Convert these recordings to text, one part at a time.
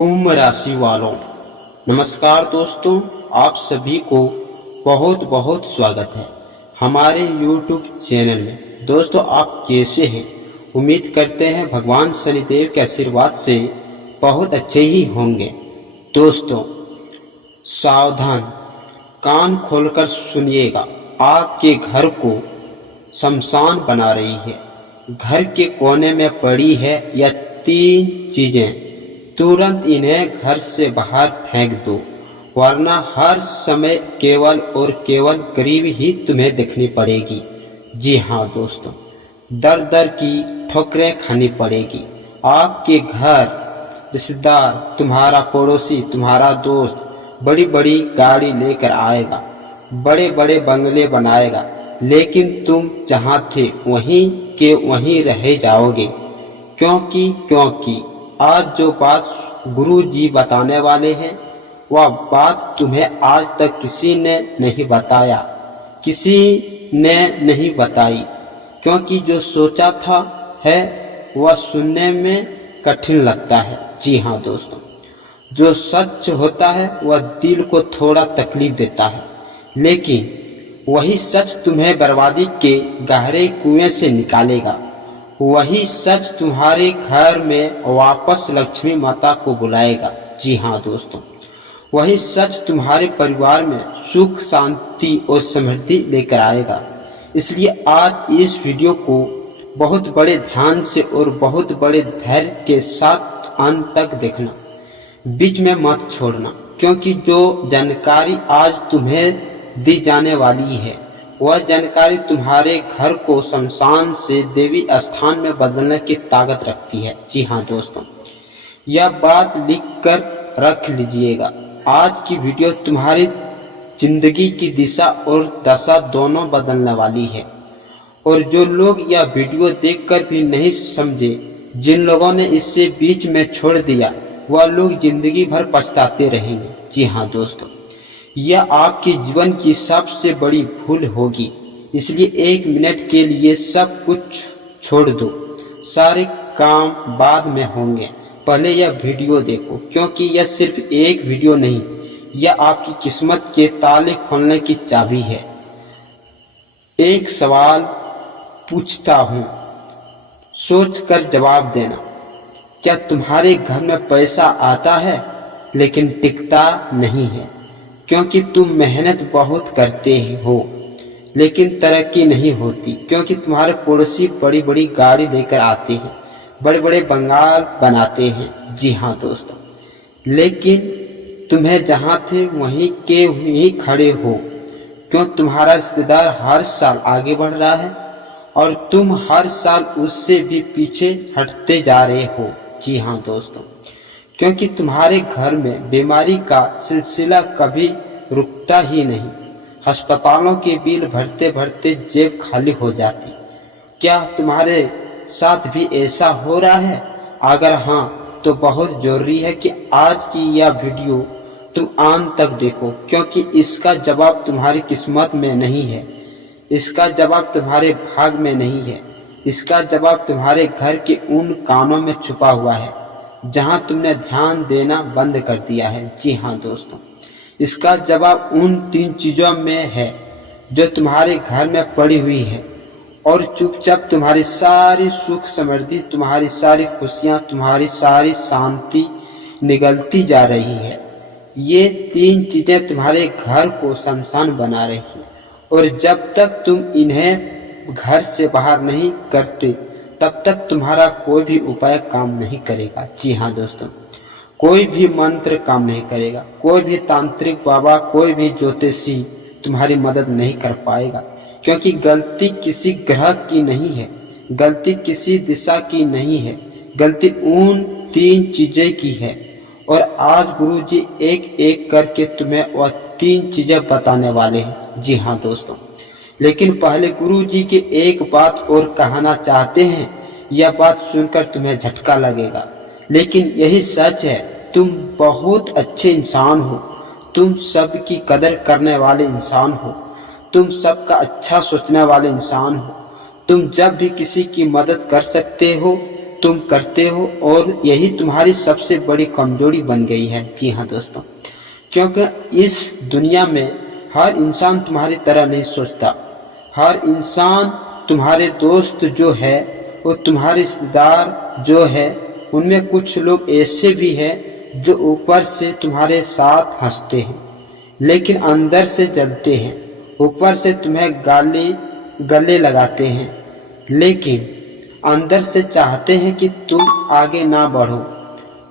कुंभ राशि वालों, नमस्कार दोस्तों। आप सभी को बहुत बहुत स्वागत है हमारे YouTube चैनल में। दोस्तों, आप कैसे हैं? उम्मीद करते हैं भगवान शनिदेव के आशीर्वाद से बहुत अच्छे ही होंगे। दोस्तों, सावधान, कान खोलकर सुनिएगा। आपके घर को शमशान बना रही है। घर के कोने में पड़ी है यह 3 चीजें, तुरंत इन्हें घर से बाहर फेंक दो, वरना हर समय केवल और केवल गरीबी ही तुम्हें देखनी पड़ेगी। जी हाँ दोस्तों, दर दर की ठोकरें खानी पड़ेगी। आपके घर, रिश्तेदार, तुम्हारा पड़ोसी, तुम्हारा दोस्त बड़ी बड़ी गाड़ी लेकर आएगा, बड़े बड़े बंगले बनाएगा, लेकिन तुम जहाँ थे वहीं के वहीं रह जाओगे। क्योंकि आज जो बात गुरु जी बताने वाले हैं, वह बात तुम्हें आज तक किसी ने नहीं बताया, किसी ने नहीं बताई। क्योंकि जो सोचा था है वह सुनने में कठिन लगता है। जी हाँ दोस्तों, जो सच होता है वह दिल को थोड़ा तकलीफ देता है, लेकिन वही सच तुम्हें बर्बादी के गहरे कुएं से निकालेगा। वही सच तुम्हारे घर में वापस लक्ष्मी माता को बुलाएगा। जी हाँ दोस्तों, वही सच तुम्हारे परिवार में सुख, शांति और समृद्धि लेकर आएगा। इसलिए आज इस वीडियो को बहुत बड़े ध्यान से और बहुत बड़े धैर्य के साथ अंत तक देखना, बीच में मत छोड़ना। क्योंकि जो जानकारी आज तुम्हें दी जाने वाली है, वह जानकारी तुम्हारे घर को शमशान से देवी स्थान में बदलने की ताकत रखती है। जी हाँ दोस्तों, यह बात लिख कर रख लीजिएगा। आज की वीडियो तुम्हारी जिंदगी की दिशा और दशा दोनों बदलने वाली है। और जो लोग यह वीडियो देखकर भी नहीं समझे, जिन लोगों ने इसे बीच में छोड़ दिया, वह लोग जिंदगी भर पछताते रहेंगे। जी हाँ दोस्तों, यह आपके जीवन की सबसे बड़ी भूल होगी। इसलिए 1 मिनट के लिए सब कुछ छोड़ दो, सारे काम बाद में होंगे। पहले यह वीडियो देखो, क्योंकि यह सिर्फ एक वीडियो नहीं, यह आपकी किस्मत के ताले खोलने की चाबी है। एक सवाल पूछता हूँ, सोच कर जवाब देना। क्या तुम्हारे घर में पैसा आता है लेकिन टिकता नहीं है? क्योंकि तुम मेहनत बहुत करते हो लेकिन तरक्की नहीं होती। क्योंकि तुम्हारे पड़ोसी बड़ी बड़ी गाड़ी लेकर आते हैं, बड़े बड़े बंगला बनाते हैं। जी हाँ दोस्तों, लेकिन तुम्हें जहाँ थे वहीं के वहीं खड़े हो। क्यों? तुम्हारा रिश्तेदार हर साल आगे बढ़ रहा है और तुम हर साल उससे भी पीछे हटते जा रहे हो। जी हाँ दोस्तों, क्योंकि तुम्हारे घर में बीमारी का सिलसिला कभी रुकता ही नहीं। अस्पतालों के बिल भरते भरते जेब खाली हो जाती। क्या तुम्हारे साथ भी ऐसा हो रहा है? अगर हाँ, तो बहुत जरूरी है कि आज की यह वीडियो तुम अंत तक देखो, क्योंकि इसका जवाब तुम्हारी किस्मत में नहीं है, इसका जवाब तुम्हारे भाग में नहीं है, इसका जवाब तुम्हारे घर के उन कानों में छुपा हुआ है जहां तुमने ध्यान देना बंद कर दिया है। जी हाँ दोस्तों, इसका जवाब उन 3 चीजों में है जो तुम्हारे घर में पड़ी हुई है और चुपचाप तुम्हारी सारी सुख समृद्धि, तुम्हारी सारी खुशियां, तुम्हारी सारी शांति निगलती जा रही है। ये 3 चीजें तुम्हारे घर को शमशान बना रही है, और जब तक तुम इन्हें घर से बाहर नहीं करते, तब तक तुम्हारा कोई भी उपाय काम नहीं करेगा। जी हाँ दोस्तों, कोई भी मंत्र काम नहीं करेगा, कोई भी तांत्रिक बाबा, कोई भी ज्योतिषी तुम्हारी मदद नहीं कर पाएगा। क्योंकि गलती किसी ग्रह की नहीं है, गलती किसी दिशा की नहीं है, गलती उन 3 चीजें की है। और आज गुरुजी एक एक करके तुम्हें वह 3 चीजें बताने वाले हैं। जी हाँ दोस्तों, लेकिन पहले गुरुजी की एक बात और कहना चाहते हैं। यह बात सुनकर तुम्हें झटका लगेगा, लेकिन यही सच है। तुम बहुत अच्छे इंसान हो, तुम सबकी कदर करने वाले इंसान हो, तुम सबका अच्छा सोचने वाले इंसान हो। तुम जब भी किसी की मदद कर सकते हो, तुम करते हो और यही तुम्हारी सबसे बड़ी कमजोरी बन गई है। जी हाँ दोस्तों, क्योंकि इस दुनिया में हर इंसान तुम्हारी तरह नहीं सोचता। हर इंसान, तुम्हारे दोस्त जो है और तुम्हारे रिश्तेदार जो है, उनमें कुछ लोग ऐसे भी हैं जो ऊपर से तुम्हारे साथ हंसते हैं लेकिन अंदर से जलते हैं। ऊपर से तुम्हें गले लगाते हैं लेकिन अंदर से चाहते हैं कि तुम आगे ना बढ़ो।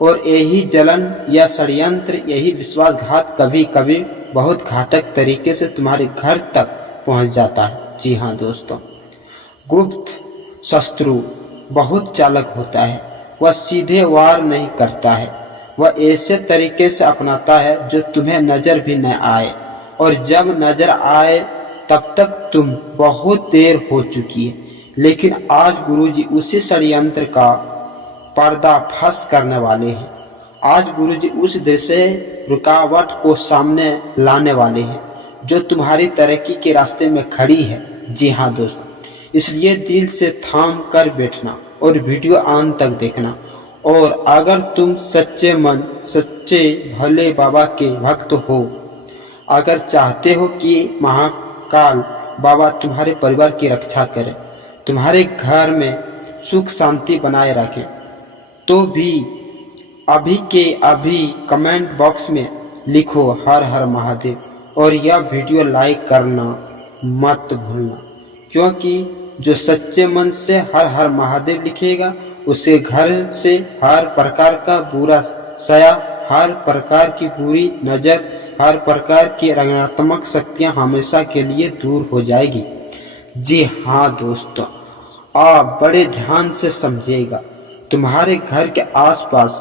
और यही जलन या षड्यंत्र, यही विश्वासघात कभी कभी बहुत घातक तरीके से तुम्हारे घर तक पहुंच जाता है। जी हाँ दोस्तों, गुप्त शत्रु बहुत चालाक होता है। वह सीधे वार नहीं करता है, वह ऐसे तरीके से अपनाता है जो तुम्हें नजर भी न आए, और जब नजर आए तब तक तुम बहुत देर हो चुकी है। लेकिन आज गुरुजी उसी षड्यंत्र का पर्दाफाश करने वाले हैं। आज गुरुजी उस दृश्य रुकावट को सामने लाने वाले हैं जो तुम्हारी तरक्की के रास्ते में खड़ी है। जी हाँ दोस्तों, इसलिए दिल से थाम कर बैठना और वीडियो अंत तक देखना। और अगर तुम सच्चे मन, सच्चे भले बाबा के भक्त हो, अगर चाहते हो कि महाकाल बाबा तुम्हारे परिवार की रक्षा करे, तुम्हारे घर में सुख शांति बनाए रखे, तो भी अभी के अभी कमेंट बॉक्स में लिखो हर हर महादेव, और यह वीडियो लाइक करना मत भूलना। क्योंकि जो सच्चे मन से हर हर महादेव लिखेगा, उसके घर से हर प्रकार का बुरा साया, हर प्रकार की बुरी नज़र, हर प्रकार की ऋणात्मक शक्तियाँ हमेशा के लिए दूर हो जाएगी। जी हाँ दोस्तों, आप बड़े ध्यान से समझिएगा। तुम्हारे घर के आसपास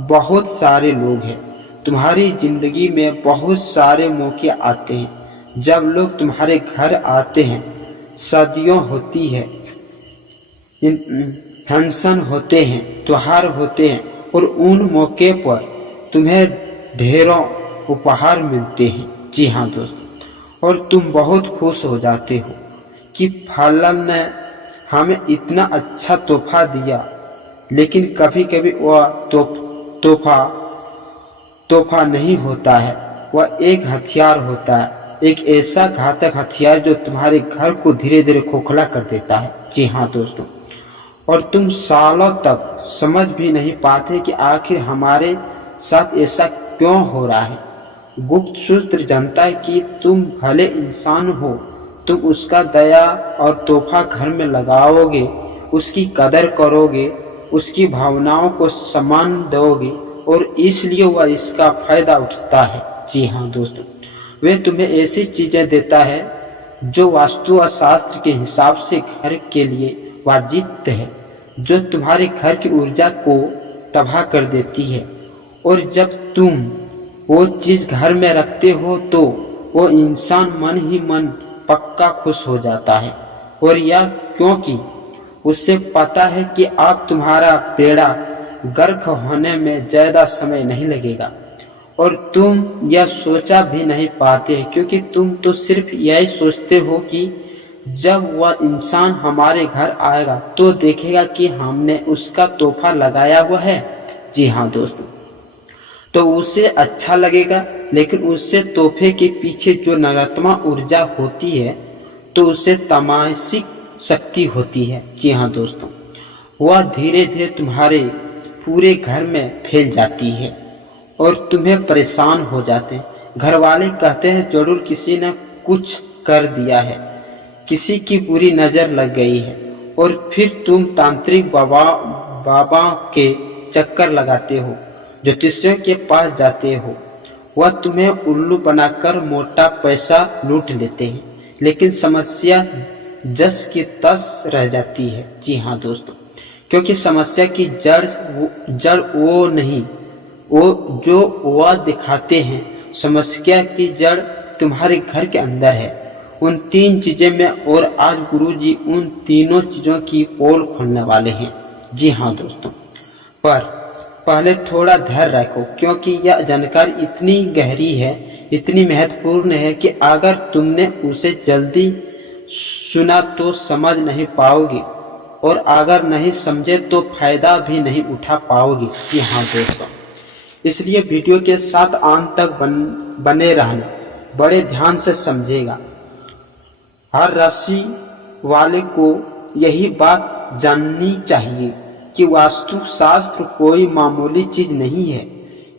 बहुत सारे लोग हैं। तुम्हारी जिंदगी में बहुत सारे मौके आते हैं। जब लोग तुम्हारे घर आते हैं, शादियाँ होती है, फंक्शन होते हैं, त्योहार होते हैं, और उन मौके पर तुम्हें ढेरों उपहार मिलते हैं। जी हाँ दोस्तों, और तुम बहुत खुश हो जाते हो कि फलाना ने हमें इतना अच्छा तोहफा दिया। लेकिन कभी कभी वह तोहफा नहीं होता है, वह एक हथियार होता है, एक ऐसा घातक हथियार जो तुम्हारे घर को धीरे धीरे खोखला कर देता है। जी हाँ दोस्तों, और तुम सालों तक समझ भी नहीं पाते कि आखिर हमारे साथ ऐसा क्यों हो रहा है। गुप्त सूत्र जानता है कि तुम भले इंसान हो, तुम उसका दया और तोहफा घर में लगाओगे, उसकी कदर करोगे, उसकी भावनाओं को सम्मान दोगे, और इसलिए वह इसका फायदा उठाता है। जी हाँ दोस्तों, वे तुम्हें ऐसी चीजें देता है जो वास्तु और शास्त्र के हिसाब से घर के लिए वर्जित है, जो तुम्हारे घर की ऊर्जा को तबाह कर देती है। और जब तुम वो चीज घर में रखते हो तो वो इंसान मन ही मन पक्का खुश हो जाता है। और यह क्योंकि उसे पता है कि अब तुम्हारा बेड़ा गर्क होने में ज्यादा समय नहीं लगेगा। और तुम यह सोचा भी नहीं पाते, क्योंकि तुम तो सिर्फ यही सोचते हो कि जब वह इंसान हमारे घर आएगा तो देखेगा कि हमने उसका तोहफा लगाया हुआ है। जी हाँ दोस्तों, तो उसे अच्छा लगेगा, लेकिन उससे तोहफे के पीछे जो नकारात्मक ऊर्जा होती है तो उसे तमाशिक शक्ति होती है। जी हाँ दोस्तों, वह धीरे धीरे तुम्हारे पूरे घर में फैल जाती है और तुम्हें परेशान हो जाते हैं। घर वाले कहते हैं जरूर किसी ने कुछ कर दिया है, किसी की बुरी नज़र लग गई है। और फिर तुम तांत्रिक बाबा के चक्कर लगाते हो, ज्योतिषियों के पास जाते हो। वह तुम्हें उल्लू बनाकर मोटा पैसा लूट लेते हैं, लेकिन समस्या जस की तस रह जाती है। जी हाँ दोस्तों, क्योंकि समस्या की जड़ वो नहीं, वो जो वह दिखाते हैं। समस्या की जड़ तुम्हारे घर के अंदर है, उन 3 चीजें में। और आज गुरुजी उन तीनों चीजों की पोल खोलने वाले हैं। जी हाँ दोस्तों, पर पहले थोड़ा धैर्य रखो, क्योंकि यह जानकारी इतनी गहरी है, इतनी महत्वपूर्ण है कि अगर तुमने उसे जल्दी सुना तो समझ नहीं पाओगे, और अगर नहीं समझे तो फायदा भी नहीं उठा पाओगे। जी हाँ दोस्तों, इसलिए वीडियो के साथ अंत तक बने रहना, बड़े ध्यान से समझेगा। हर राशि वाले को यही बात जाननी चाहिए कि वास्तु शास्त्र कोई मामूली चीज नहीं है।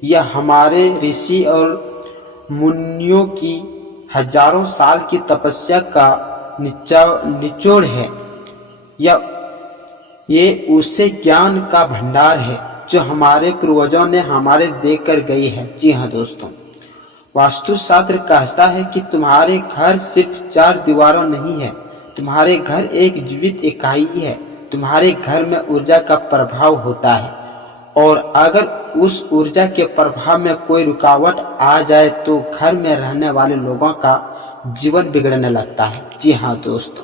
यह हमारे ऋषि और मुनियों की हजारों साल की तपस्या का निचोड़ है। ये उसे ज्ञान का भंडार है जो हमारे पूर्वजों ने हमारे देकर गई है। जी हाँ दोस्तों, वास्तुशास्त्र कहता है कि तुम्हारे घर सिर्फ 4 दीवारों नहीं है, तुम्हारे घर एक जीवित इकाई है। तुम्हारे घर में ऊर्जा का प्रभाव होता है और अगर उस ऊर्जा के प्रभाव में कोई रुकावट आ जाए तो घर में रहने वाले लोगों का जीवन बिगड़ने लगता है। जी हाँ दोस्तों,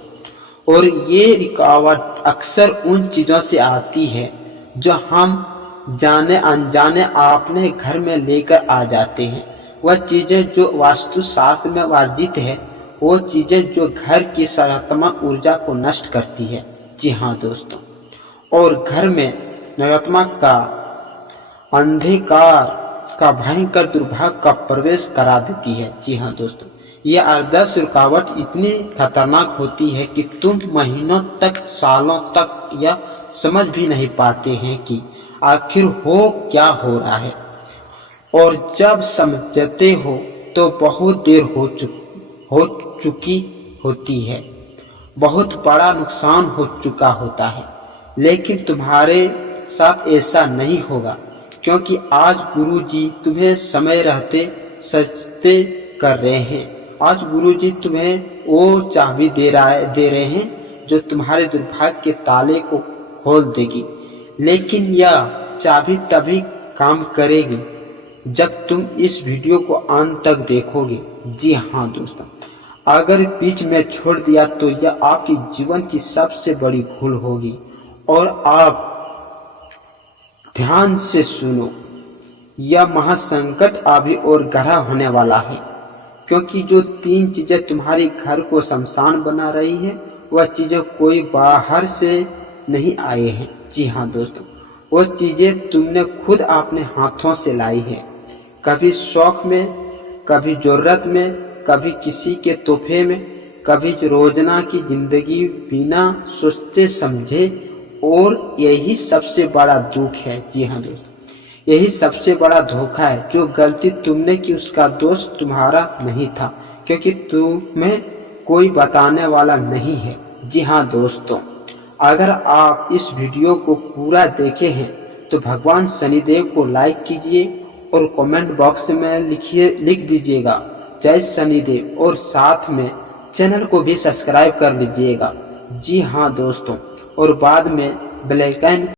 और ये रुकावट अक्सर उन चीज़ों से आती है जो हम जाने अनजाने अपने घर में लेकर आ जाते हैं। वह चीज़ें जो वास्तुशास्त्र में वर्जित है, वो चीज़ें जो घर की सकारात्मक ऊर्जा को नष्ट करती है। जी हाँ दोस्तों, और घर में नकारात्मक का अंधकार का भयंकर दुर्भाग्य का प्रवेश करा देती है। जी हाँ दोस्तों, यह आदर्श रुकावट इतनी खतरनाक होती है कि तुम महीनों तक, सालों तक यह समझ भी नहीं पाते हैं कि आखिर क्या हो रहा है, और जब समझते हो तो बहुत देर हो चुकी होती है, बहुत बड़ा नुकसान हो चुका होता है। लेकिन तुम्हारे साथ ऐसा नहीं होगा, क्योंकि आज गुरुजी तुम्हें समय रहते सजते कर रहे हैं। आज गुरुजी तुम्हें वो चाबी दे रहे हैं जो तुम्हारे दुर्भाग्य के ताले को खोल देगी। लेकिन यह चाबी तभी काम करेगी जब तुम इस वीडियो को अंत तक देखोगे। जी हाँ दोस्तों, अगर बीच में छोड़ दिया तो यह आपके जीवन की सबसे बड़ी भूल होगी। और आप ध्यान से सुनो, यह महासंकट अभी और गहरा होने वाला है, क्योंकि जो 3 चीजें तुम्हारे घर को शमशान बना रही है, वह चीजें कोई बाहर से नहीं आए हैं। जी हाँ दोस्तों, वो चीजें तुमने खुद अपने हाथों से लाई है, कभी शौक में, कभी जरूरत में, कभी किसी के तोहफे में, कभी रोजाना की जिंदगी बिना सोचते समझे। और यही सबसे बड़ा दुख है। जी हाँ दोस्तों, यही सबसे बड़ा धोखा है। जो गलती तुमने की उसका दोष तुम्हारा नहीं था, क्योंकि तुम्हें कोई बताने वाला नहीं है। जी हाँ दोस्तों, अगर आप इस वीडियो को पूरा देखे हैं तो भगवान शनिदेव को लाइक कीजिए और कमेंट बॉक्स में लिख दीजिएगा जय शनिदेव, और साथ में चैनल को भी सब्सक्राइब कर लीजिएगा। जी हाँ दोस्तों, और बाद में बेल आइकन